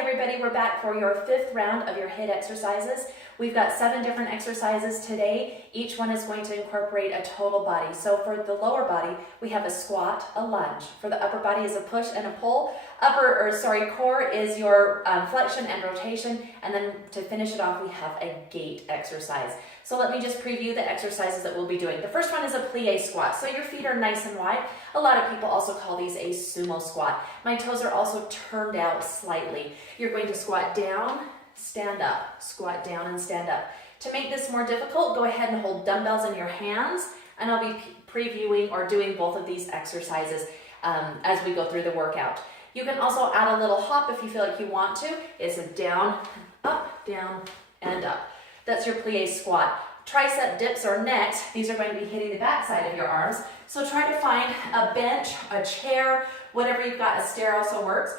everybody, we're back for your 5th round of your HIIT exercises. We've got 7 different exercises today. Each one is going to incorporate a total body. So for the lower body, we have a squat, a lunge. For the upper body is a push and a pull. Core is your flexion and rotation. And then to finish it off, we have a gait exercise. So let me just preview the exercises that we'll be doing. The first one is a plie squat. So your feet are nice and wide. A lot of people also call these a sumo squat. My toes are also turned out slightly. You're going to squat down, stand up, squat down and stand up. To make this more difficult, go ahead and hold dumbbells in your hands, and I'll be previewing or doing both of these exercises as we go through the workout. You can also add a little hop if you feel like you want to. It's a down, and up. That's your plie squat. Tricep dips or necks, these are going to be hitting the back side of your arms. So try to find a bench, a chair, whatever you've got. A stair also works.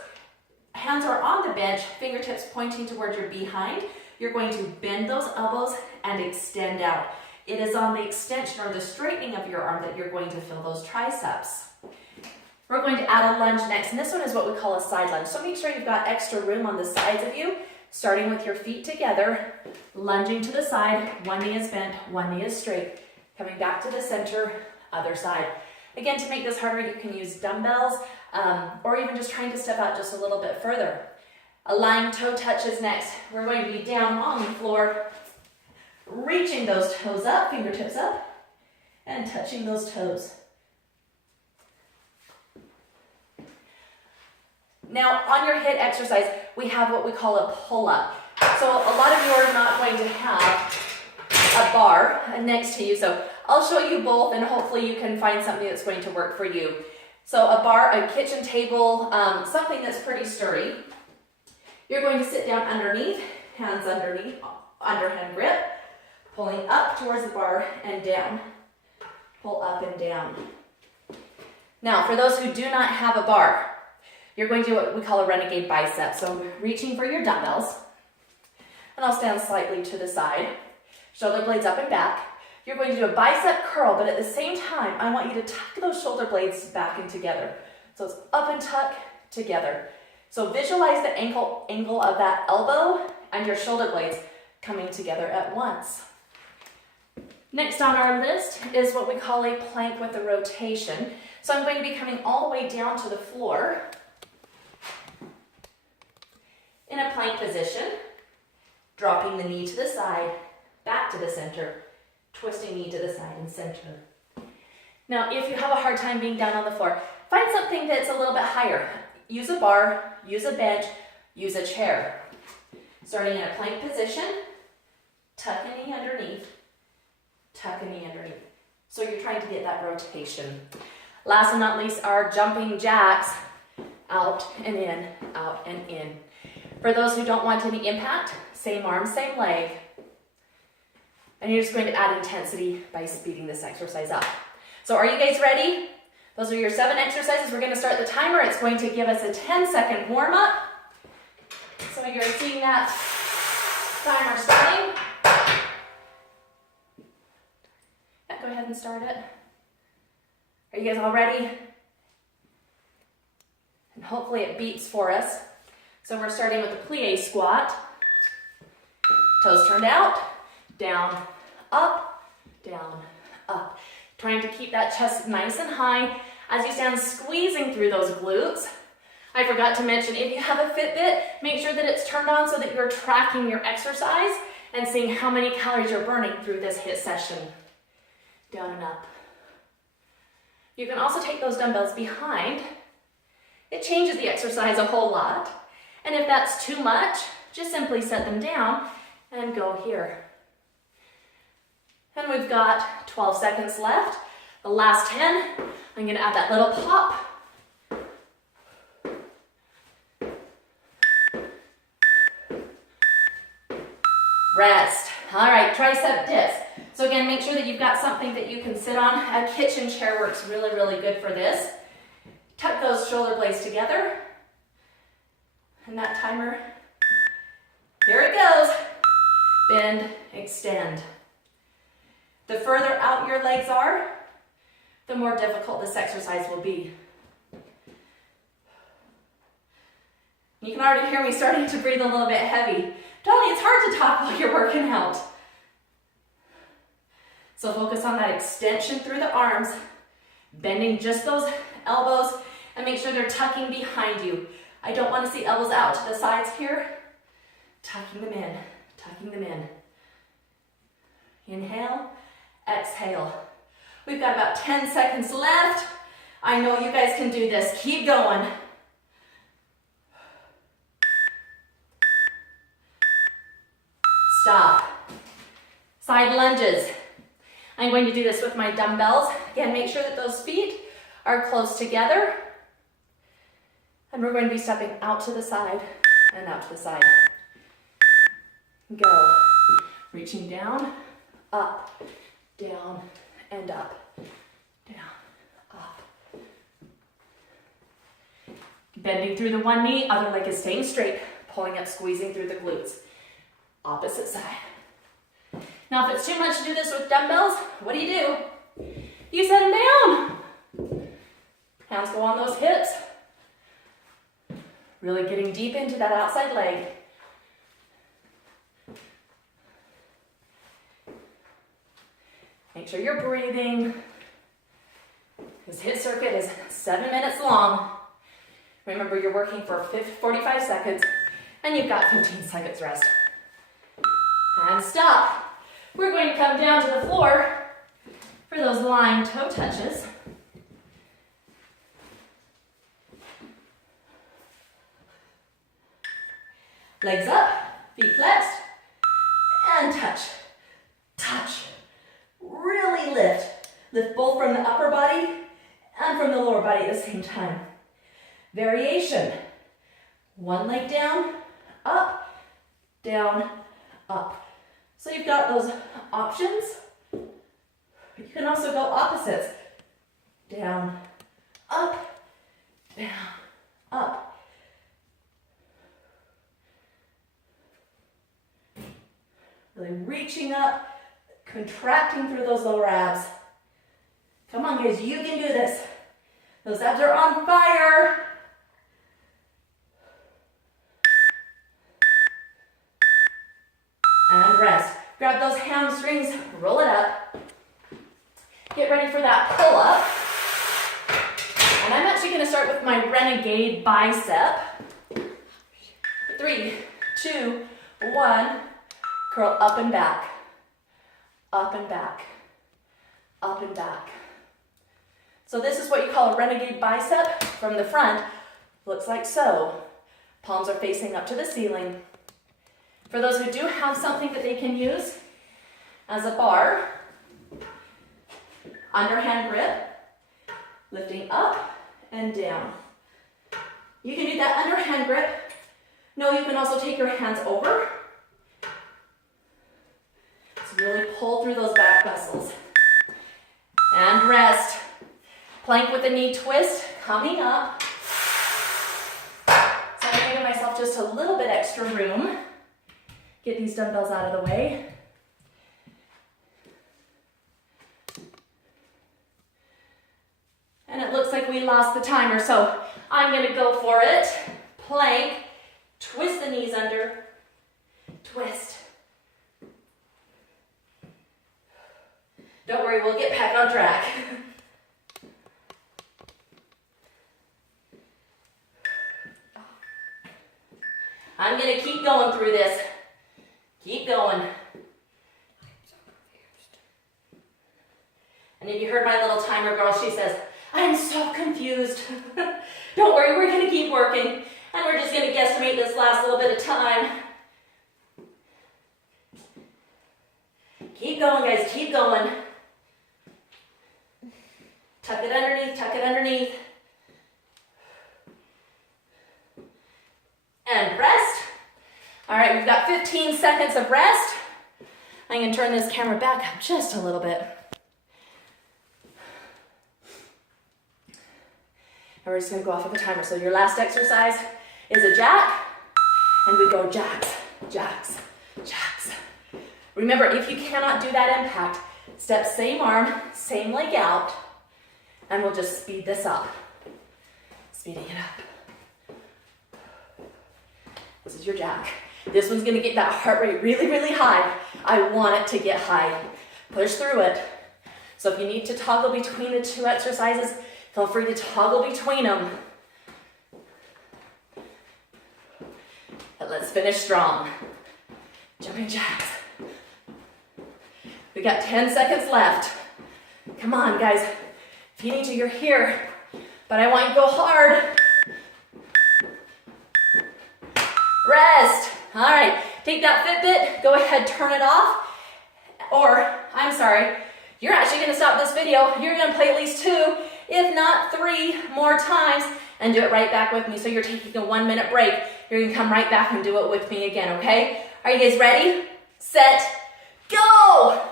Hands are on the bench, fingertips pointing towards your behind. You're going to bend those elbows and extend out. It is on the extension or the straightening of your arm that you're going to feel those triceps. We're going to add a lunge next, and this one is what we call a side lunge. So make sure you've got extra room on the sides of you, starting with your feet together, lunging to the side, one knee is bent, one knee is straight, coming back to the center, other side. Again, to make this harder, you can use dumbbells, or even just trying to step out just a little bit further. A lying toe touch is next. We're going to be down on the floor, reaching those toes up, fingertips up, and touching those toes. Now, on your HIIT exercise, we have what we call a pull-up. So a lot of you are not going to have a bar next to you, so I'll show you both, and hopefully you can find something that's going to work for you. So a bar, a kitchen table, something that's pretty sturdy. You're going to sit down underneath, hands underneath, underhand grip, pulling up towards the bar and down. Pull up and down. Now, for those who do not have a bar, you're going to do what we call a renegade bicep. So reaching for your dumbbells, and I'll stand slightly to the side, shoulder blades up and back. You're going to do a bicep curl, but at the same time, I want you to tuck those shoulder blades back and together. So it's up and tuck together. So visualize the angle of that elbow and your shoulder blades coming together at once. Next on our list is what we call a plank with a rotation. So I'm going to be coming all the way down to the floor in a plank position, dropping the knee to the side, back to the center, twisting knee to the side and center. Now, if you have a hard time being down on the floor, find something that's a little bit higher. Use a bar, use a bench, use a chair. Starting in a plank position, tuck a knee underneath, tuck a knee underneath. So you're trying to get that rotation. Last but not least are jumping jacks, out and in, out and in. For those who don't want any impact, same arm, same leg. And you're just going to add intensity by speeding this exercise up. So are you guys ready? Those are your 7 exercises. We're going to start the timer. It's going to give us a 10-second warm-up. So you're seeing that timer starting. Yeah, go ahead and start it. Are you guys all ready? And hopefully it beeps for us. So we're starting with the plie squat. Toes turned out, down, up, down, up. Trying to keep that chest nice and high as you stand, squeezing through those glutes. I forgot to mention, if you have a Fitbit, make sure that it's turned on so that you're tracking your exercise and seeing how many calories you're burning through this HIIT session. Down and up. You can also take those dumbbells behind. It changes the exercise a whole lot. And if that's too much, just simply set them down and go here. And we've got 12 seconds left. The last 10, I'm going to add that little pop. Rest. All right, tricep dips. So again, make sure that you've got something that you can sit on. A kitchen chair works really, really good for this. Tuck those shoulder blades together. And that timer, here it goes. Bend, extend. The further out your legs are, the more difficult this exercise will be. You can already hear me starting to breathe a little bit heavy. Tony, it's hard to talk while you're working out. So focus on that extension through the arms, bending just those elbows, and make sure they're tucking behind you. I don't want to see elbows out to the sides here. Tucking them in, tucking them in. Inhale, exhale. We've got about 10 seconds left. I know you guys can do this. Keep going. Stop. Side lunges. I'm going to do this with my dumbbells. Again, make sure that those feet are close together. And we're going to be stepping out to the side and out to the side. Go. Reaching down, up, down, and up. Down, up. Bending through the one knee, other leg is staying straight, pulling up, squeezing through the glutes. Opposite side. Now, if it's too much to do this with dumbbells, what do? You set them down. Hands go on those hips. Really getting deep into that outside leg. Make sure you're breathing. This HIIT circuit is 7 minutes long. Remember, you're working for 45 seconds, and you've got 15 seconds rest. And stop. We're going to come down to the floor for those lying toe touches. Legs up, feet flexed, and touch, touch. Really lift. Lift both from the upper body and from the lower body at the same time. Variation. One leg down, up, down, up. So you've got those options. You can also go opposites. Down, up, down, up. Really reaching up, contracting through those lower abs. Come on, guys, you can do this. Those abs are on fire. And rest. Grab those hamstrings, roll it up. Get ready for that pull-up. And I'm actually going to start with my renegade bicep. 3, 2, 1. Curl up and back. Up and back. Up and back. So this is what you call a renegade bicep. From the front, looks like so. Palms are facing up to the ceiling. For those who do have something that they can use as a bar, underhand grip, lifting up and down. You can do that underhand grip. No, you can also take your hands over. So really pull through those back muscles. And rest. Plank with a knee twist, coming up. So I'm going to give myself just a little bit extra room. Get these dumbbells out of the way. And it looks like we lost the timer, so I'm going to go for it. Plank, twist the knees under, twist. Don't worry, we'll get back on track. I'm going to keep going through this. Keep going. And if you heard my little timer girl, she says, I'm so confused. Don't worry, we're going to keep working. And we're just going to guesstimate this last little bit of time. Keep going, guys, keep going. Tuck it underneath, tuck it underneath. And rest. All right, we've got 15 seconds of rest. I'm going to turn this camera back up just a little bit. And we're just going to go off of the timer. So your last exercise is a jack, and we go jacks, jacks, jacks. Remember, if you cannot do that impact, step same arm, same leg out, and we'll just speed this up. Speeding it up. This is your jack. This one's gonna get that heart rate really, really high. I want it to get high. Push through it. So if you need to toggle between the two exercises, feel free to toggle between them. And let's finish strong. Jumping jacks. We got 10 seconds left. Come on, guys. If you need to, you're here. But I want you to go hard. Rest. All right, take that Fitbit, go ahead, turn it off. Or, I'm sorry, you're actually gonna stop this video. You're gonna play at least 2, if not 3 more times, and do it right back with me. So you're taking a 1-minute break. You're gonna come right back and do it with me again, okay? Are you guys ready? Set, go!